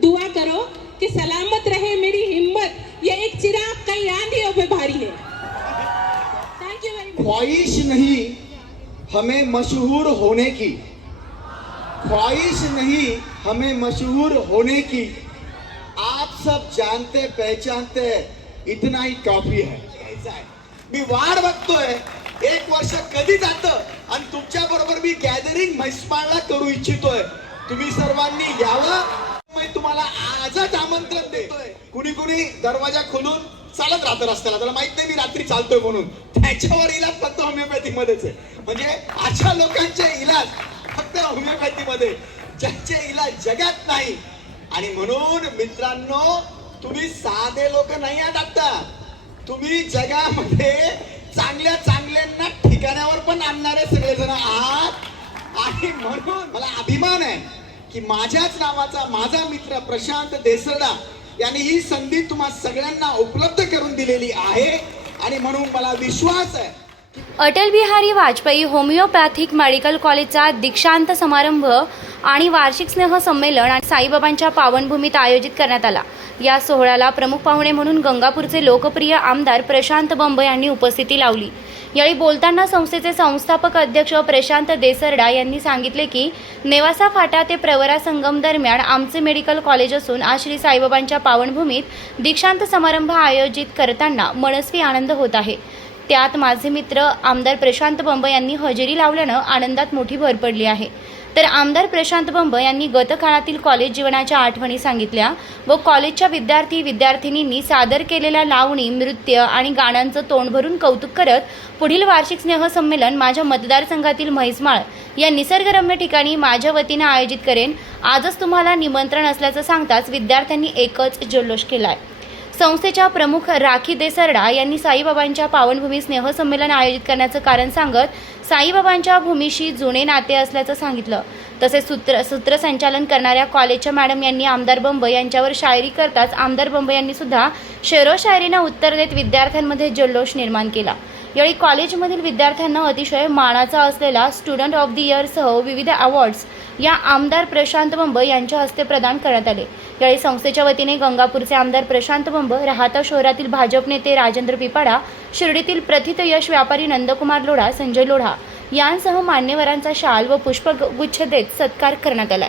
दुआ करो कि सलामत रहे मेरी हिम्मत। ये एक चिराग कई आंधियों पे भारी है। थैंक यू वेरी ख्वाहिश नहीं हमें मशहूर होने की। ख्वाहिश नहीं हमें मशहूर होने की। आप सब जानते पहचानते हैं इतना ही काफी है। मी वाट बघतोय एक वर्ष कधी जातं? आणि तुमच्या बरोबर मी गॅदरिंग म्हैसमाळला करू इच्छितोय. तुम्ही सर्वांनी यावं. तुम्हाला आजच आमंत्रण देतोय. कुणी कुणी दरवाजा खोलून चालत राहत रस्त्याला. त्याला माहीत नाही मी रात्री चालतोय म्हणून. त्याच्यावर इलाज फक्त होमिओपॅथी मध्येच आहे. म्हणजे अशा लोकांचे इलाज फक्त होमिओपॅथी मध्ये ज्यांचे इलाज जगात नाही. आणि म्हणून मित्रांनो तुम्ही साधे लोक नाही आहात आता. तुम्ही जगामध्ये चांगल्या चांगल्यांना ठिकाण्यावर पण आणणारे सगळेजण आहात. आणि म्हणून मला अभिमान आहे. की माझ्याच नावाचा माझा मित्र प्रशांत देसरडा यांनी ही संधी तुम्हा सगळ्यांना उपलब्ध करून दिलेली आहे. आणि म्हणून मला विश्वास आहे अटल बिहारी वाजपेयी होमिओपॅथिक मेडिकल कॉलेजचा दीक्षांत समारंभ आणि वार्षिक स्नेह संमेलन आणि साईबाबांच्या पावनभूमीत आयोजित करण्यात आला. या सोहळ्याला प्रमुख पाहुणे म्हणून गंगापूरचे लोकप्रिय आमदार प्रशांत बंब यांनी उपस्थिती लावली. यावेळी बोलताना संस्थेचे संस्थापक अध्यक्ष प्रशांत देसरडा यांनी सांगितले की नेवासा फाटा ते प्रवरा संगम दरम्यान आमचे मेडिकल कॉलेज असून आज श्री साईबाबांच्या पावनभूमीत दीक्षांत समारंभ आयोजित करताना मनस्वी आनंद होत आहे. त्यात माझे मित्र आमदार प्रशांत बंब यांनी हजेरी लावल्यानं आनंदात मोठी भर पडली आहे. तर आमदार प्रशांत बंब यांनी गतकाळातील कॉलेज जीवनाच्या आठवणी सांगितल्या व कॉलेजच्या विद्यार्थी विद्यार्थिनींनी सादर केलेल्या लावणी नृत्य आणि गाण्यांचं तोंड भरून कौतुक करत पुढील वार्षिक स्नेहसंमेलन माझ्या मतदारसंघातील म्हैसमाळ या निसर्गरम्य ठिकाणी माझ्या वतीनं आयोजित करेन. आजच तुम्हाला निमंत्रण असल्याचं सांगताच विद्यार्थ्यांनी एकच जल्लोष केलाय. संस्थेच्या प्रमुख राखी देसरडा यांनी साईबाबांच्या पावनभूमी स्नेहसंमेलन आयोजित करण्याचं कारण सांगत साईबाबांच्या भूमीशी जुने नाते असल्याचं सांगितलं. तसेच सूत्र सूत्रसंचालन करणाऱ्या कॉलेजच्या मॅडम यांनी आमदार बंब यांच्यावर शायरी करताच आमदार बंब यांनी सुद्धा शेरो शायरीनं उत्तर देत विद्यार्थ्यांमध्ये जल्लोष निर्माण केला. यावेळी कॉलेजमधील विद्यार्थ्यांना अतिशय मानाचा असलेला स्टुडंट ऑफ द इयरसह विविध अवॉर्ड्स या आमदार प्रशांत बंब यांच्या हस्ते प्रदान करण्यात आले. यावेळी संस्थेच्या वतीने गंगापूरचे आमदार प्रशांत बंब राहता शहरातील भाजप नेते राजेंद्र पिपाडा शिर्डीतील प्रथित यश व्यापारी नंदकुमार लोढा संजय लोढा यांसह मान्यवरांचा शाल व पुष्पगुच्छ देत सत्कार करण्यात आला.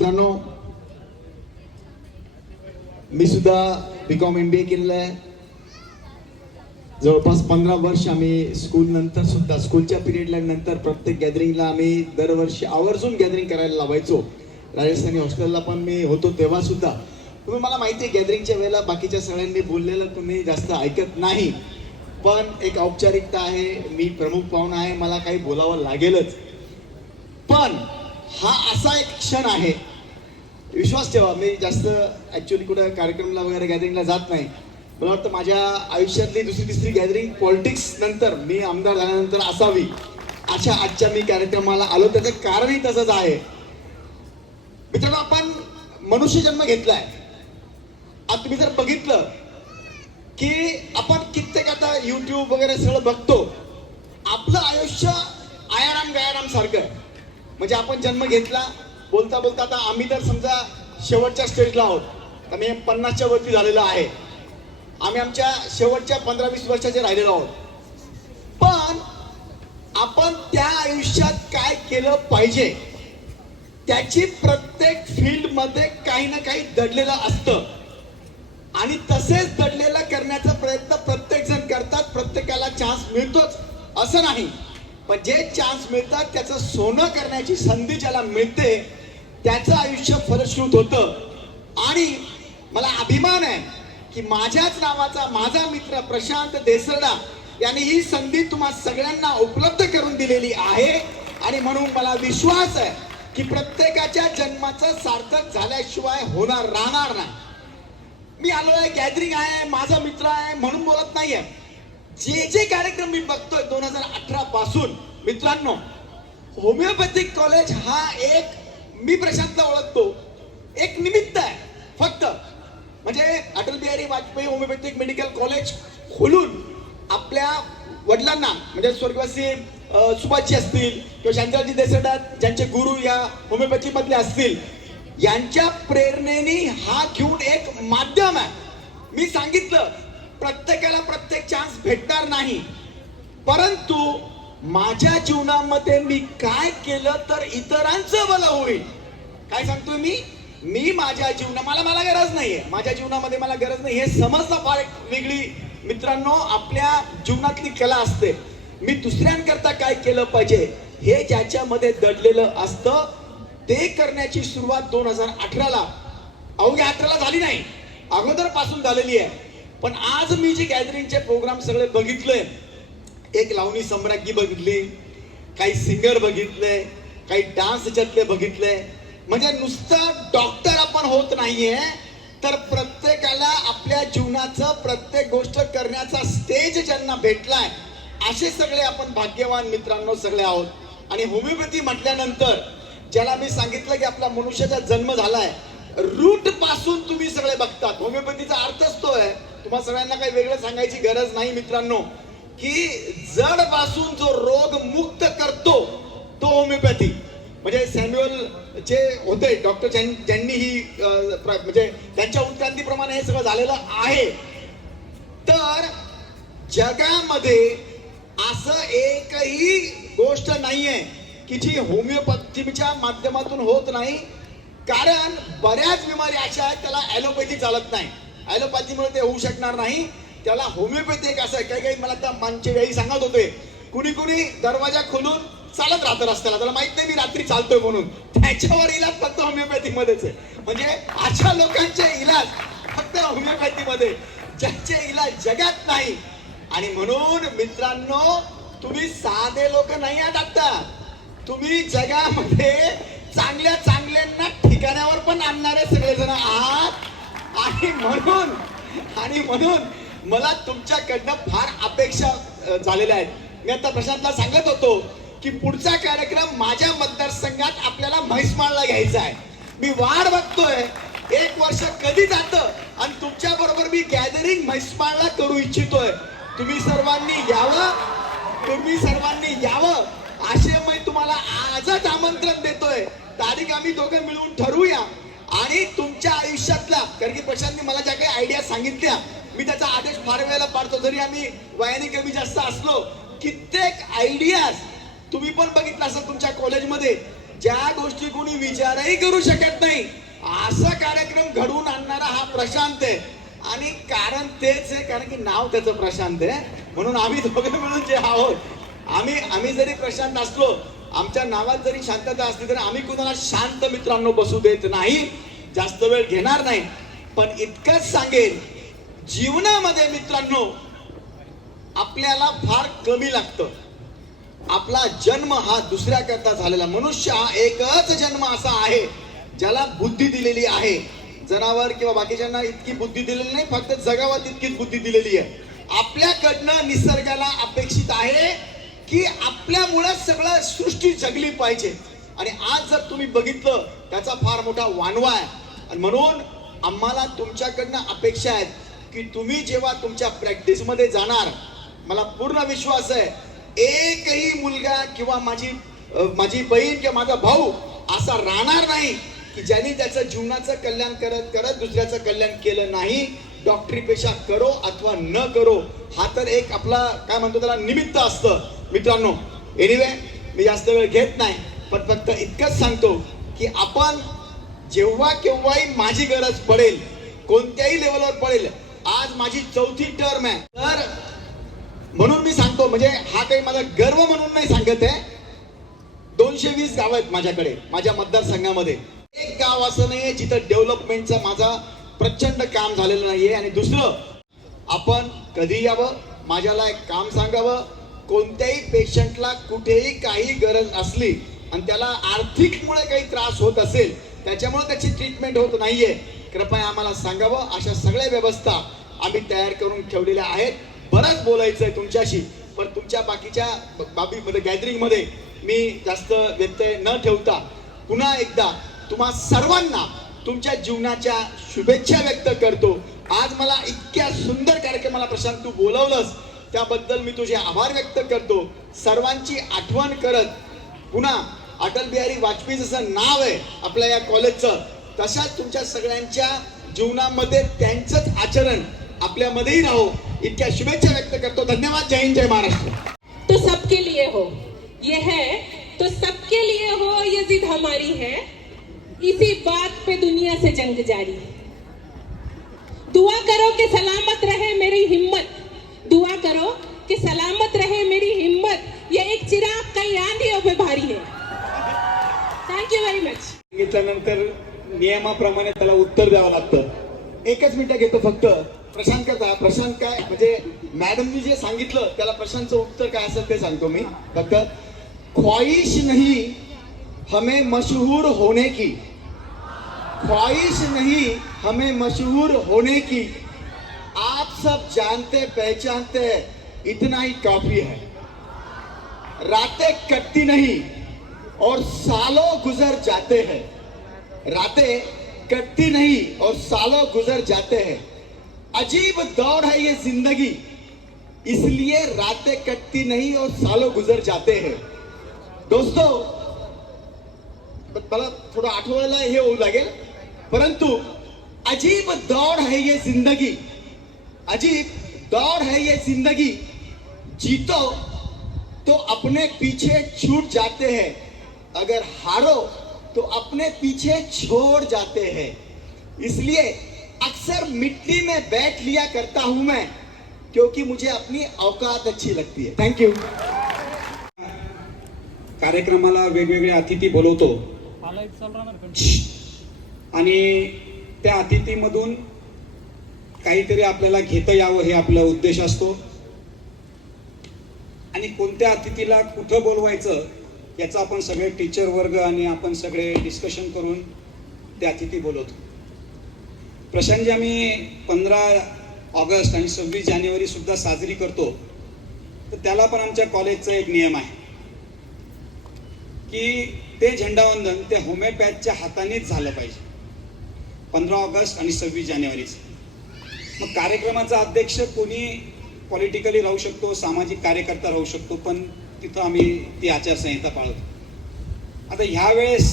मित्रांनो मी सुद्धा बीकॉम एम बी ए केलेलं आहे. जवळपास पंधरा वर्ष आम्ही स्कूल नंतर सुद्धा स्कूलच्या पिरियडला नंतर प्रत्येक गॅदरिंगला आम्ही दरवर्षी आवर्जून गॅदरिंग करायला लावायचो. राजस्थानी हॉस्टेलला पण मी होतो तेव्हा सुद्धा. तुम्ही मला माहिती आहे गॅदरिंगच्या वेळेला बाकीच्या सगळ्यांनी बोललेलं तुम्ही जास्त ऐकत नाही. पण एक औपचारिकता आहे मी प्रमुख पाहुणा आहे मला काही बोलावं लागेलच. पण हा असा एक क्षण आहे विश्वास ठेवा. मी जास्त ॲक्च्युअली कुठं कार्यक्रमला वगैरे गॅदरिंगला जात नाही. मला वाटतं माझ्या आयुष्यातली दुसरी तिसरी गॅदरिंग पॉलिटिक्स नंतर मी आमदार झाल्यानंतर असावी. अशा आजच्या मी कार्यक्रमाला आलो. त्याचं कारणही तसंच आहे. मित्रांनो आपण मनुष्य जन्म घेतलाय. आता तुम्ही जर बघितलं की आपण कित्येक आता युट्यूब वगैरे सगळं बघतो. आपलं आयुष्य आयाराम गायाराम सारखं म्हणजे आपण जन्म घेतला बोलता बोलता आता आम्ही तर समजा शेवटच्या स्टेजला आहोत. तर मी पन्नासच्या वरती झालेलं आहे. आम्ही आमच्या शेवटच्या पंधरा वीस वर्षाचे राहिलेलो आहोत. पण आपण त्या आयुष्यात काय केलं पाहिजे? त्याची प्रत्येक फील्डमध्ये काही ना काही दडलेलं असतं. आणि तसेच दडलेलं करण्याचा प्रयत्न प्रत्येक जण करतात. प्रत्येकाला चान्स मिळतोच. असं नाही. पण जे चान्स मिळतात त्याचं सोनं करण्याची संधी ज्याला मिळते त्याचं आयुष्य फलश्रुत होतं. आणि मला अभिमान आहे की माझ्याच नावाचा माझा मित्र प्रशांत देसरडा यांनी ही संधी तुम्हा सगळ्यांना उपलब्ध करून दिलेली आहे. आणि म्हणून मला विश्वास आहे की प्रत्येकाच्या जन्माचं सार्थक झाल्याशिवाय होणार राहणार नाही. मी आलो आहे गॅदरिंग आहे माझा मित्र आहे म्हणून बोलत नाहीये. जे जे कार्यक्रम मी बघतोय दोन हजार अठरा पासून मित्रांनो होमिओपॅथिक कॉलेज हा एक मी प्रशांतला ओळखतो. एक निमित्त आहे फक्त. म्हणजे Atal Bihari Vajpayee homeopathic medical college खोलून आपल्या वडिलांना म्हणजे स्वर्गवासी सुभाषजी असतील किंवा शांताजी देसरडा ज्यांचे गुरु या होमिओपॅथी मधले असतील यांच्या प्रेरणेने हा घेऊन एक माध्यम आहे. मी सांगितलं प्रत्येकाला प्रत्येक चान्स भेटणार नाही. परंतु माझ्या जीवनामध्ये मी काय केलं तर इतरांचं भलं होईल? काय सांगतोय मी? मी माझ्या जीवना मला मला गरज नाहीये. माझ्या जीवनामध्ये मला गरज नाही. हे समजणं फार एक वेगळी मित्रांनो आपल्या जीवनातली कला असते. मी दुसऱ्यांकरता काय केलं पाहिजे हे ज्याच्यामध्ये दडलेलं असतं ते करण्याची सुरुवात दोन हजार अठराला. अवघ्या अठराला झाली नाही. अगोदरपासून झालेली आहे. पण आज मी जे गॅदरिंगचे प्रोग्राम सगळे बघितले एक लावणी सम्राज्ञी बघितली काही सिंगर बघितले काही डान्स याच्यातले बघितले. म्हणजे नुसतं डॉक्टर आपण होत नाहीये तर प्रत्येकाला आपल्या जीवनाचं प्रत्येक गोष्ट करण्याचा स्टेज ज्यांना भेटलाय असे सगळे आपण भाग्यवान मित्रांनो सगळे आहोत. आणि होमिओपॅथी म्हटल्यानंतर ज्याला मी सांगितलं की आपला मनुष्याचा जन्म झालाय रूटपासून तुम्ही सगळे बघतात. होमिओपॅथीचा अर्थच तो आहे. तुम्हाला सगळ्यांना काही वेगळं सांगायची गरज नाही मित्रांनो. की जडपासून जो रोग मुक्त करतो तो होमिओपॅथी म्हणजे सॅम्युअल जे होते डॉक्टर ज्यांनी ही प्र- म्हणजे त्यांच्या उत्क्रांतीप्रमाणे हे सगळं झालेलं आहे. तर जगामध्ये असं एकही गोष्ट नाहीये की जी होमिओपॅथीच्या माध्यमातून होत नाही कारण बऱ्याच बिमारी अशा आहेत त्याला ॲलोपॅथी चालत नाही. ॲलोपॅथीमुळे ते होऊ शकणार नाही. त्याला होमिओपॅथी एक असं काही काही मला त्या मानचे वेळी सांगत होते. कुणी कुणी दरवाजा खोलून चालत राहतं रस्त्याला. त्याला माहीत नाही मी रात्री चालतोय म्हणून. त्याच्यावर इलाज फक्त होमिओपॅथी मध्येच आहे. म्हणजे अशा लोकांचे इलाज फक्त होमिओपॅथी मध्ये. ज्यांचे इलाज जगात नाही. आणि म्हणून मित्रांनो तुम्ही साधे लोक नाही आहात आता. तुम्ही जगामध्ये चांगल्या चांगल्यांना ठिकाण्यावर पण आणणारे सगळेजण आहात. आणि म्हणून आणि म्हणून मला तुमच्याकडनं फार अपेक्षा झालेल्या आहेत. मी आता प्रशांतला सांगत होतो की पुढचा कार्यक्रम माझ्या मतदारसंघात आपल्याला म्हैसमाळला घ्यायचा आहे. मी वाट बघतोय. एक वर्ष कधी जातं आणि तुमच्या बरोबर मी गॅदरिंग म्हैसमाळला करू इच्छितोय. तुम्ही सर्वांनी यावं. तुम्ही सर्वांनी यावं. असे मी तुम्हाला आजच आमंत्रण देतोय. तारीख आम्ही दोघं मिळून ठरवूया. आणि तुमच्या आयुष्यातला कारण की प्रशांतने मला ज्या काही आयडिया सांगितल्या मी त्याचा आदेश फार वेळेला पाडतो. जरी आम्ही वयाने कमी जास्त असलो कित्येक आयडियाज तुम्ही पण बघितलं असेल तुमच्या कॉलेजमध्ये ज्या गोष्टी कोणी विचारही करू शकत नाही. असा कार्यक्रम घडवून आणणारा हा प्रशांत आहे. आणि कारण तेच आहे कारण की नाव त्याचं प्रशांत आहे. म्हणून आम्ही दोघे मिळून जे आहोत आम्ही आम्ही जरी प्रशांत असलो आमच्या नावात जरी शांतता असली तरी आम्ही कुणाला शांत मित्रांनो बसू देत नाही. जास्त वेळ घेणार नाही. पण इतकंच सांगेन जीवनामध्ये मित्रांनो आपल्याला फार कमी लागतं. आपला जन्म हा दुसऱ्या करता झालेला. मनुष्य हा एकच जन्म असा आहे ज्याला बुद्धी दिलेली आहे. जनावर किंवा बाकीच्यांना इतकी बुद्धी दिलेली नाही फक्त जगावर तितकीच बुद्धी दिलेली आहे. आपल्याकडनं निसर्गाला अपेक्षित आहे की आपल्यामुळे सगळं सृष्टी जगली पाहिजे. आणि आज जर तुम्ही बघितलं त्याचा फार मोठा वानवा आहे. आणि म्हणून आम्हाला तुमच्याकडनं अपेक्षा आहेत की तुम्ही जेव्हा तुमच्या प्रॅक्टिसमध्ये जाणार मला पूर्ण विश्वास आहे एकही मुलगा किंवा माझी माझी बहीण किंवा माझा भाऊ असा राहणार नाही की ज्यांनी त्याचं जीवनाचं कल्याण करत करत दुसऱ्याचं कल्याण केलं नाही. डॉक्टरी पेशा करो अथवा न करो हा तर एक आपला काय म्हणतो त्याला निमित्त असतं. मित्रांनो एनिवे मी जास्त वेळ घेत नाही पण फक्त इतकंच सांगतो की आपण जेव्हा केव्हाही माझी गरज पडेल कोणत्याही लेवलवर पडेल आज माझी चौथी टर्म आहे. तर म्हणून मी सांगतो म्हणजे हा काही माझा गर्व म्हणून नाही सांगत आहे. दोनशे वीस गाव आहेत माझ्याकडे माझ्या मतदारसंघामध्ये. एक गाव असं नाहीये जिथं डेव्हलपमेंटचा माझा प्रचंड काम झालेलं नाहीये. आणि दुसरं आपण कधी यावं माझ्याला एक काम सांगावं कोणत्याही पेशंटला कुठेही काही गरज असली आणि त्याला आर्थिकमुळे काही त्रास होत असेल त्याच्यामुळे त्याची ट्रीटमेंट होत नाहीये. कृपया आम्हाला सांगावं. अशा सगळ्या व्यवस्था आम्ही तयार करून ठेवलेल्या आहेत. बरंच बोलायचं आहे तुमच्याशी पण तुमच्या बाकीच्या बाबीमध्ये गॅदरिंगमध्ये मी जास्त व्यत्यय न ठेवता पुन्हा एकदा तुम्हा सर्वांना तुमच्या जीवनाच्या शुभेच्छा व्यक्त करतो. आज मला इतक्या सुंदर कार्यक्रमाला प्रशांत तू बोलवलंस त्याबद्दल मी तुझे आभार व्यक्त करतो. सर्वांची आठवण करत पुन्हा अटल बिहारी वाजपेयी जसं नाव आहे आपल्या या कॉलेजचं तशाच तुमच्या सगळ्यांच्या जीवनामध्ये त्यांचंच आचरण आपल्यामध्येही राहो. इतक्या शुभेच्छा व्यक्त करतो. धन्यवाद. जय हिंद जय महाराष्ट्र. तो सबके लिए हो. ये है तो सबके लिए हो ये जिद हमारी है. इसी बात पे दुनिया से जंग जारी है। दुआ करो कि सलामत रहे मेरी हिम्मत। दुआ करो कि सलामत रहे मेरी हिम्मत। ये एक चिराग कई आंधियों पे भारी है। थैंक यू वेरी मच सांगितल्यानंतर नियमाप्रमाणे त्याला उत्तर द्यावं लागतं. एकच मिनिट घेतो फक्त. प्रशांत प्रशांत काय म्हणजे मॅडमनी जे सांगितलं त्याला प्रशांतचं उत्तर काय असेल ते सांगतो मी. फक्त ख्वाहिश नहीं हमें मशहूर होने की. ख्वाहिश नहीं हमें मशहूर होने की. आप सब जानते पहचानते इतना ही काफी है. रातें कटती नहीं और सालों गुजर जाते हैं. रातें कटती नहीं और सालों गुजर जाते हैं। अजीब दौड़ है ये ज़िंदगी। इसलिए रातें कटती नहीं और सालों गुजर जाते हैं। दोस्तों मला थोडं आठवायला हे होऊ लागेल परंतु अजीब दौड़ है ये ज़िंदगी। अजीब दौड़ है ये ज़िंदगी। जीतो तो अपने पीछे छूट जाते हैं। अगर हारो तो अपने पीछे छोड़ जाते हैं। इसलिए अक्सर मिट्टी में बैठ लिया करता हूं मैं क्योंकि मुझे अपनी औकात अच्छी लगती है। थैंक यू कार्यक्रमाला वेगवेगळे अतिथी बोलवतो. आणि त्या अतिथीमधून काहीतरी आपल्याला घेता यावं हे आपला उद्देश असतो. आणि कोणत्या अतिथीला कुठं बोलवायचं याचं आपण सगळे टीचर वर्ग आणि आपण सगळे डिस्कशन करून ते अतिथी बोलवतो. प्रशांतजी आम्ही पंधरा ऑगस्ट आणि सव्वीस जानेवारी सुद्धा साजरी करतो. तर त्याला पण आमच्या कॉलेजचा एक नियम आहे. की ते झेंडावंदन ते होमिओपॅथच्या हातानेच झालं पाहिजे. पंधरा ऑगस्ट आणि सव्वीस जानेवारीचं. मग कार्यक्रमाचा अध्यक्ष कोणी पॉलिटिकली राहू शकतो सामाजिक कार्यकर्ता राहू शकतो पण तिथं आम्ही ती आचारसंहिता पाळतो. आता ह्या वेळेस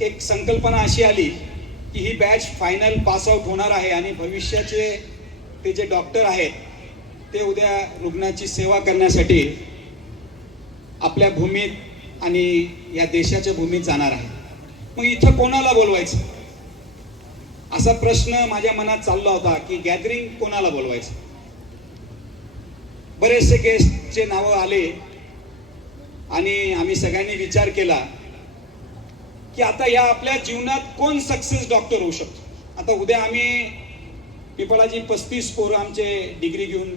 एक संकल्पना अशी आली की ही बॅच फायनल पास आउट होणार आहे आणि भविष्याचे ते जे डॉक्टर आहेत ते उद्या रुग्णाची सेवा करण्यासाठी आपल्या भूमीत आणि या देशाच्या भूमीत जाणार आहे मग इथं कोणाला बोलवायचं? असा प्रश्न माझ्या मनात चालला होता की गॅदरिंग कोणाला बोलवायचं? बरेचसे गेस्टचे नावं आले आणि आम्ही सगळ्यांनी विचार केला की आता या आपल्या जीवनात कोण सक्सेस डॉक्टर होऊ शकतो? आता उद्या आम्ही पिपळाजी पस्तीस पोरं आमचे डिग्री घेऊन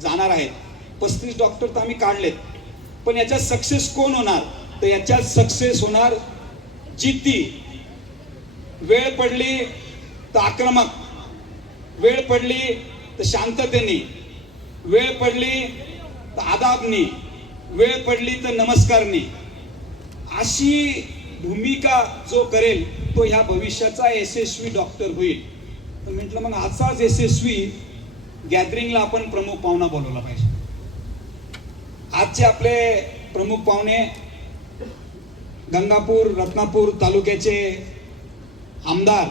जाणार आहेत. पस्तीस डॉक्टर तर आम्ही काढलेत. पण याच्यात सक्सेस कोण होणार? तर याच्यात सक्सेस होणार जिद्दी. वेळ पडली तर आक्रमक. वेळ पडली तर शांततेने. वेळ पडली तर आदाबनी. वेळ पडली तर नमस्कार नाही. अशी भूमिका जो करेल तो ह्या भविष्याचा यशस्वी डॉक्टर होईल. तर म्हटलं मग असाच यशस्वी गॅदरिंगला आपण प्रमुख पाहुणा बोलवला पाहिजे. आजचे आपले प्रमुख पाहुणे गंगापूर रत्नापूर तालुक्याचे आमदार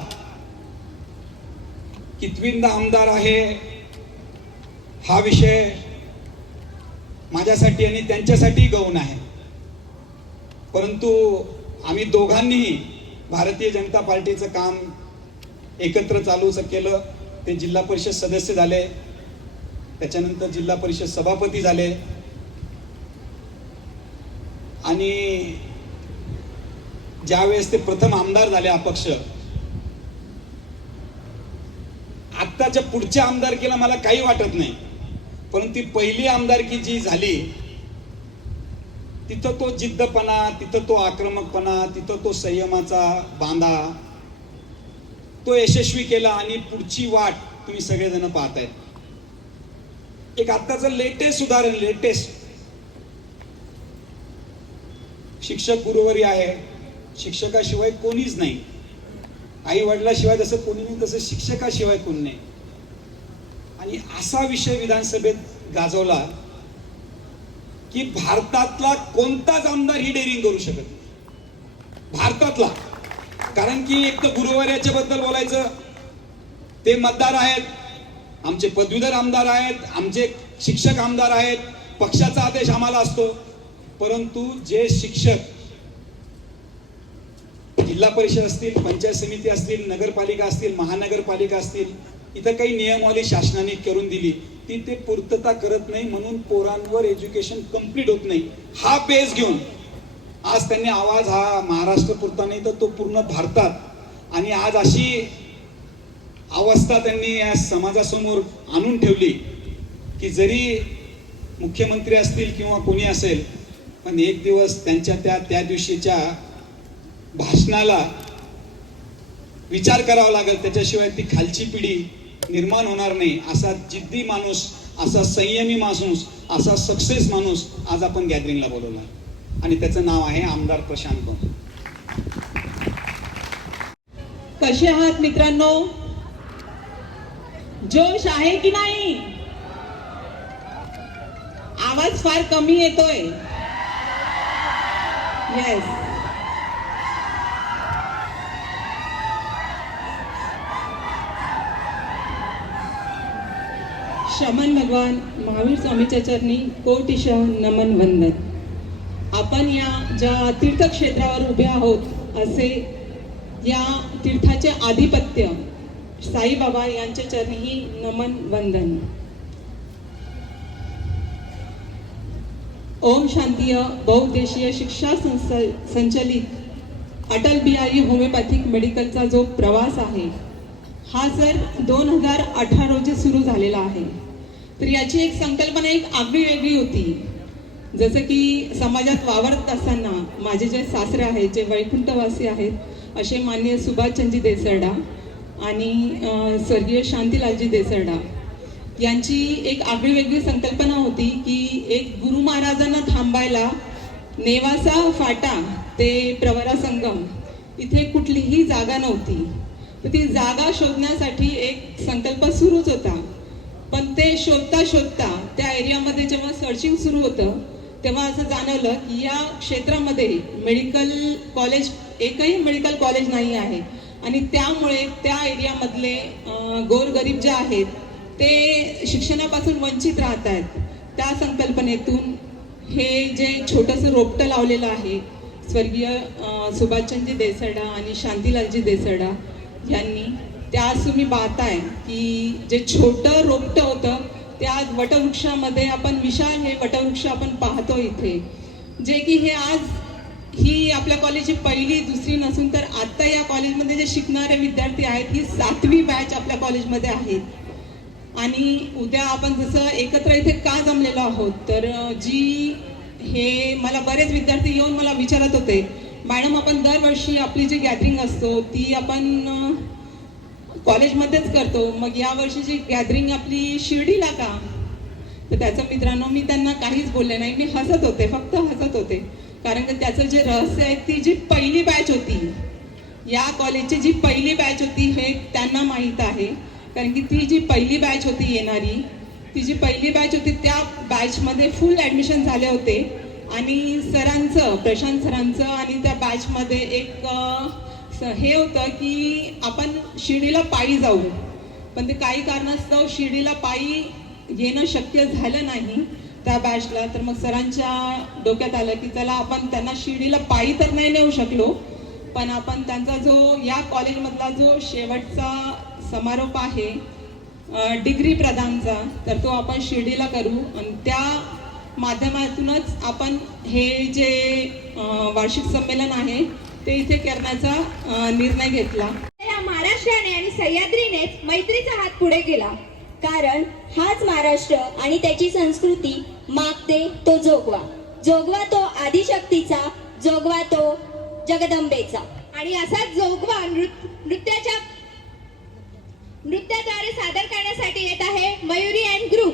कितविंदा आमदार आहे हा विषय माझ्यासाठी आणि त्यांच्यासाठी गौण आहे. परंतु आम्ही दोघांनीही भारतीय जनता पार्टीचं काम एकत्र चालूच केलं. ते जिल्हा परिषद सदस्य झाले. त्याच्यानंतर जिल्हा परिषद सभापती झाले. आणि ज्यावेळेस ते प्रथम आमदार झाले अपक्ष आत्ताच्या पुढच्या आमदारकीला मला काही वाटत नाही. परंतु ती पहिली आमदारकी जी झाली तिथं तो जिद्दपणा तिथं तो आक्रमकपणा तिथं तो संयमाचा बांधा तो यशस्वी केला आणि पुढची वाट तुम्ही सगळेजण पाहताय एक आत्ताचं लेटेस्ट उदाहरण लेटेस्ट शिक्षक गुरुवारी आहे शिक्षकाशिवाय कोणीच नाही. आई वडिलाशिवाय जसं कोणी नाही तसं शिक्षकाशिवाय कोणी नाही. आणि असा विषय विधानसभेत गाजवला की भारतातला कोणताच आमदार ही डेअरिंग करू शकत भारतातला. कारण की एक तर गुरुवार्याच्या बद्दल बोलायचं ते मतदार आहेत आमचे पदवीधर आमदार आहेत आमचे शिक्षक आमदार आहेत पक्षाचा आदेश आम्हाला असतो. परंतु जे शिक्षक जिल्हा परिषद असतील पंचायत समिती असतील नगरपालिका असतील महानगरपालिका असतील इथं काही नियमावली शासनाने करून दिली. ती ते पूर्तता करत नाही म्हणून पोरांवर एज्युकेशन कंप्लीट होत नाही. हा बेस घेऊन आज त्यांनी आवाज हा महाराष्ट्र पुरता नाही तर तो पूर्ण भारतात. आणि आज अशी अवस्था त्यांनी या समाजासमोर आणून ठेवली की जरी मुख्यमंत्री असतील किंवा कोणी असेल पण एक दिवस त्यांच्या त्या त्या दिवशीच्या भाषणाला विचार करावा लागेल. त्याच्याशिवाय ती खालची पिढी निर्माण होणार नाही. असा जिद्दी माणूस असा संयमी माणूस असा सक्सेस माणूस आज आपण गॅदरिंगला बोलवला आणि त्याचं नाव आहे आमदार प्रशांत बन कसे आहात मित्रांनो? जोश आहे की नाही? आवाज फार कमी येतोय. येस शमन भगवान महावीर स्वामीच्या चरणी कोटिश नमन वंदन. आपण या ज्या तीर्थक्षेत्रावर उभे आहोत असे या तीर्थाचे आधिपत्य साईबाबा यांच्या चरणीही नमन वंदन. ओम शांतीय बहुदेशीय शिक्षा संस्था संचलित अटल बिहारी होमिओपॅथिक मेडिकलचा जो प्रवास आहे हा सर दोन हजार अठरा रोजी सुरू झालेला आहे तर याची एक संकल्पना एक आगळी वेगळी होती. जसं की समाजात वावरत असताना माझे जे सासरे आहेत जे वैकुंठवासी आहेत असे मान्य सुभाषचंदजी देसरडा आणि स्वर्गीय शांतीलालजी देसरडा यांची एक आगळी वेगळी संकल्पना होती की एक गुरु महाराजांना थांबायला नेवासा फाटा ते प्रवरा संगम इथे कुठलीही जागा नव्हती. तर ती जागा शोधण्यासाठी एक संकल्प सुरूच होता. पण ते शोधता शोधता त्या एरियामध्ये जेव्हा सर्चिंग सुरू होतं तेव्हा असं जाणवलं की या क्षेत्रामध्ये मेडिकल कॉलेज एकही मेडिकल कॉलेज नाही आहे. आणि त्यामुळे त्या एरियामधले गोरगरीब जे आहेत ते शिक्षणापासून वंचित राहत आहेत. त्या संकल्पनेतून हे जे छोटंसं रोपटं लावलेलं आहे स्वर्गीय सुभाषचंदजी देसडा आणि शांतीलालजी देसडा यांनी त्या आज तुम्ही पाहताय की जे छोटं रोपटं होतं त्या आज वटवृक्षामध्ये आपण विशाल हे वटवृक्ष आपण पाहतो इथे. जे की हे आज ही आपल्या कॉलेजची पहिली दुसरी नसून तर आता या कॉलेजमध्ये जे शिकणारे विद्यार्थी आहेत ही सातवी बॅच आपल्या कॉलेजमध्ये आहेत. आणि उद्या आपण जसं एकत्र इथे का जमलेलो आहोत तर जी हे मला बरेच विद्यार्थी येऊन मला विचारत होते. मॅडम आपण दरवर्षी आपली जी गॅदरिंग असतो ती आपण कॉलेजमध्येच करतो. मग या वर्षीची गॅदरिंग आपली शिर्डीला का? तर त्याचं मित्रांनो मी त्यांना काहीच बोलले नाही. मी हसत होते फक्त हसत होते. कारण की त्याचं जे रहस्य आहे ती जी पहिली बॅच होती या कॉलेजची जी पहिली बॅच होती हे त्यांना माहीत आहे. कारण की ती जी पहिली बॅच होती येणारी ती जी पहिली बॅच होती त्या बॅचमध्ये फुल ॲडमिशन झाले होते. आणि सरांचं प्रशांत सरांचं आणि त्या बॅचमध्ये एक हे होतं की आपण शिर्डीला पायी जाऊ. पण ते काही कारणास्तव शिर्डीला पायी येणं शक्य झालं नाही त्या बॅचला तर मग सरांच्या डोक्यात आलं की चला आपण त्यांना शिर्डीला पायी तर नाही नेऊ शकलो पण आपण त्यांचा जो या कॉलेजमधला जो शेवटचा समारोप आहे डिग्री प्रदानचा तर तो आपण शिर्डीला करू. आणि त्या माध्यमातूनच आपण हे जे वार्षिक संमेलन आहे ते इथे करण्याचा निर्णय घेतला. या महाराष्ट्राने आणि सह्याद्रीनेच मैत्रीचा हात पुढे केला. कारण हाच महाराष्ट्र आणि त्याची संस्कृती मागते तो जोगवा. जोगवा तो आदिशक्तीचा जोगवा तो जगदंबेचा. आणि असाच जोगवा नृत्याच्या नृत्याद्वारे सादर करण्यासाठी येत आहे Mayuri and group.